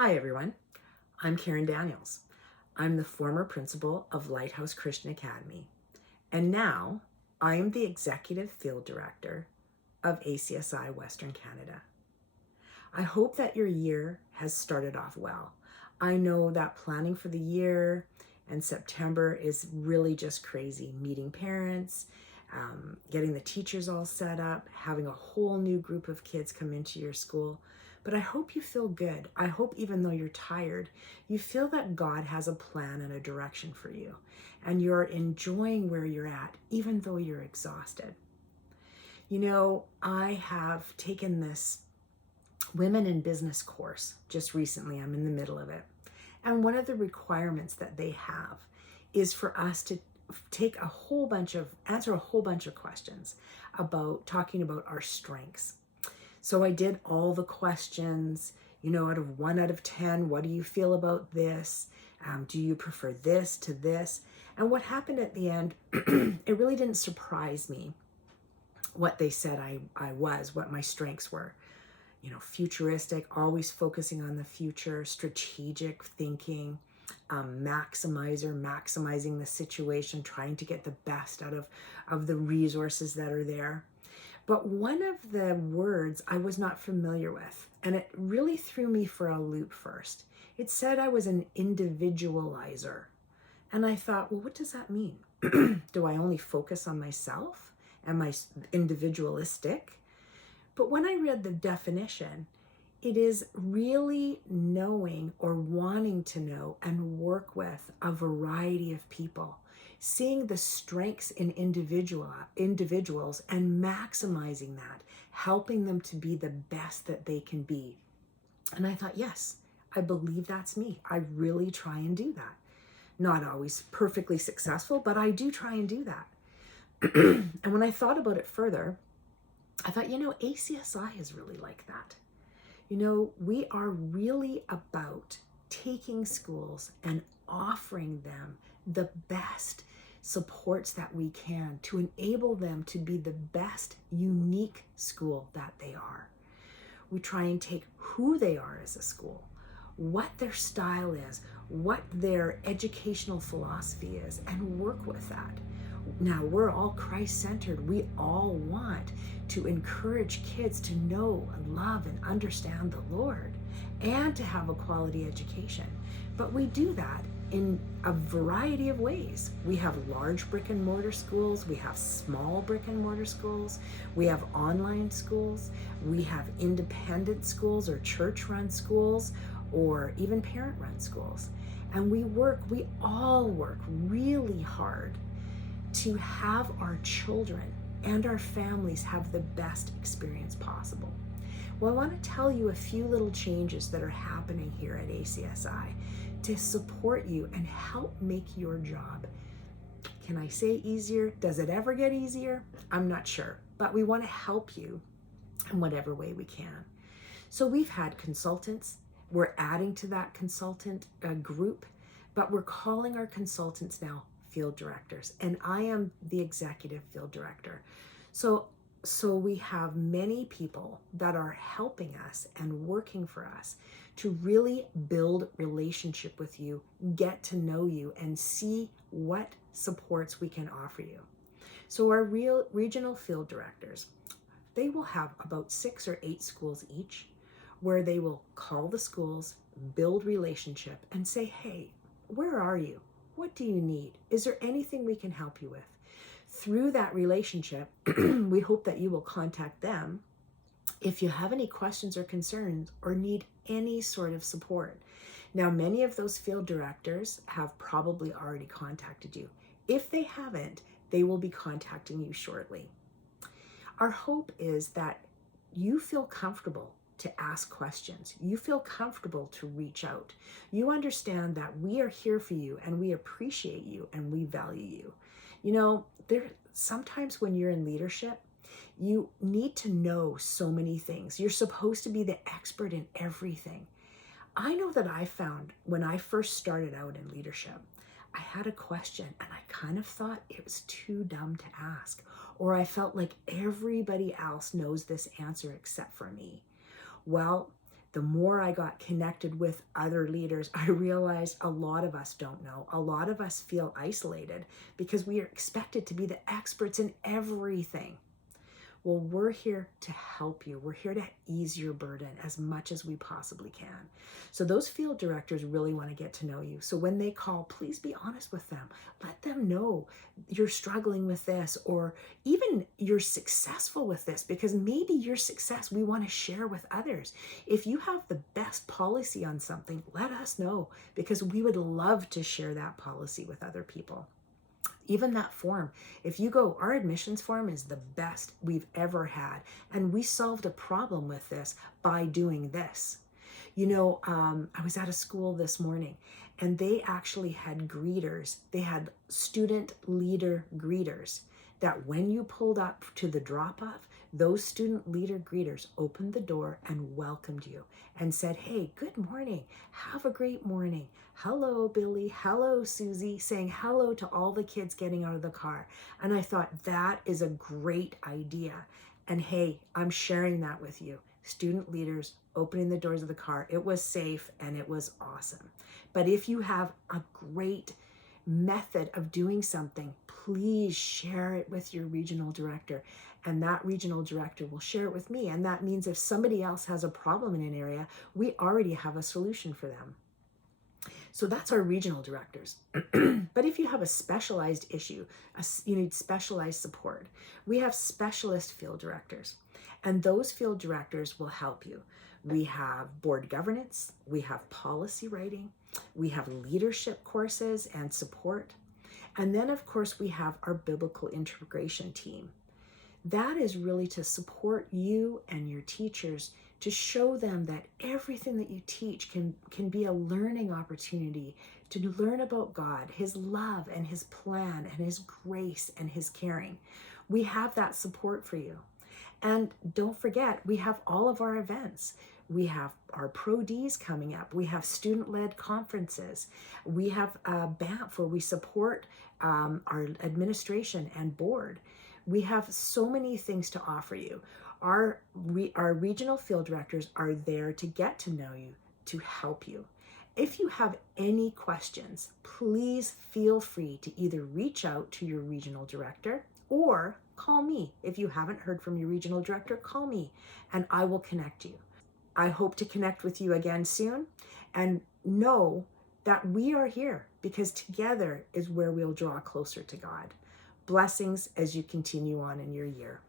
Hi, everyone. I'm Karen Daniels. I'm the former principal of Lighthouse Christian Academy, and now I am the executive field director of ACSI Western Canada. I hope that your year has started off well. I know that planning for the year and September is really just crazy. Meeting parents, getting the teachers all set up, having a whole new group of kids come into your school. But I hope you feel good. I hope even though you're tired, you feel that God has a plan and a direction for you, and you're enjoying where you're at, even though you're exhausted. You know, I have taken this Women in Business course just recently. I'm in the middle of it. And one of the requirements that they have is for us to answer a whole bunch of questions about talking about our strengths. So I did all the questions, out of 1 out of 10, what do you feel about this? Do you prefer this to this? And what happened at the end, it really didn't surprise me what they said what my strengths were. Futuristic, always focusing on the future, strategic thinking, maximizing the situation, trying to get the best out of the resources that are there. But one of the words I was not familiar with, and it really threw me for a loop first. It said I was an individualizer. And I thought, well, what does that mean? Do I only focus on myself? Am I individualistic? But when I read the definition, it is really knowing or wanting to know and work with a variety of people, seeing the strengths in individuals and maximizing that, helping them to be the best that they can be. And I thought, yes, I believe that's me. I really try and do that. Not always perfectly successful, but I do try and do that. And when I thought about it further, I thought, ACSI is really like that. We are really about taking schools and offering them the best supports that we can to enable them to be the best unique school that they are. We try and take who they are as a school, what their style is, what their educational philosophy is, and work with that. Now, we're all Christ-centered. We all want to encourage kids to know and love and understand the Lord and to have a quality education. But we do that in a variety of ways. We have large brick and mortar schools. We have small brick and mortar schools. We have online schools. We have independent schools or church-run schools or even parent-run schools. And we all work really hard to have our children and our families have the best experience possible. Well, I want to tell you a few little changes that are happening here at ACSI to support you and help make your job, can I say easier? Does it ever get easier? I'm not sure, but we want to help you in whatever way we can. So we've had consultants. We're adding to that consultant group, but we're calling our consultants now field directors, and I am the executive field director. So we have many people that are helping us and working for us to really build relationship with you, get to know you, and see what supports we can offer you. So our regional field directors, they will have about 6 or 8 schools each, where they will call the schools, build relationship, and say, hey, where are you? What do you need? Is there anything we can help you with? Through that relationship, we hope that you will contact them if you have any questions or concerns or need any sort of support. Now, many of those field directors have probably already contacted you. If they haven't, they will be contacting you shortly. Our hope is that you feel comfortable to ask questions. You feel comfortable to reach out. You understand that we are here for you and we appreciate you and we value you. Sometimes when you're in leadership, you need to know so many things. You're supposed to be the expert in everything. I know that I found when I first started out in leadership, I had a question and I kind of thought it was too dumb to ask, or I felt like everybody else knows this answer except for me. Well, The more I got connected with other leaders, I realized a lot of us don't know. A lot of us feel isolated because we are expected to be the experts in everything. Well, we're here to help you. We're here to ease your burden as much as we possibly can. So those field directors really want to get to know you. So when they call, please be honest with them. Let them know you're struggling with this, or even you're successful with this, because maybe your success we want to share with others. If you have the best policy on something, let us know, because we would love to share that policy with other people. Even that form, if you go, our admissions form is the best we've ever had. And we solved a problem with this by doing this. You know, I was at a school this morning and they actually had greeters. They had student leader greeters that when you pulled up to the drop-off, those student leader greeters opened the door and welcomed you and said, hey, good morning. Have a great morning. Hello, Billy. Hello, Susie, saying hello to all the kids getting out of the car. And I thought that is a great idea. And hey, I'm sharing that with you. Student leaders opening the doors of the car. It was safe and it was awesome. But if you have a great method of doing something, please share it with your regional director. And that regional director will share it with me. And that means if somebody else has a problem in an area, we already have a solution for them. So that's our regional directors. But if you have a specialized issue, you need specialized support, we have specialist field directors. And those field directors will help you. We have board governance, we have policy writing, we have leadership courses and support. And then, of course, we have our biblical integration team. That is really to support you and your teachers, to show them that everything that you teach can be a learning opportunity to learn about God, his love and his plan and his grace and his caring. We have that support for you. And don't forget, we have all of our events. We have our Pro Ds coming up. We have student-led conferences. We have BAMF where we support our administration and board. We have so many things to offer you. Our regional field directors are there to get to know you, to help you. If you have any questions, please feel free to either reach out to your regional director or call me. If you haven't heard from your regional director, call me and I will connect you. I hope to connect with you again soon, and know that we are here because together is where we'll draw closer to God. Blessings as you continue on in your year.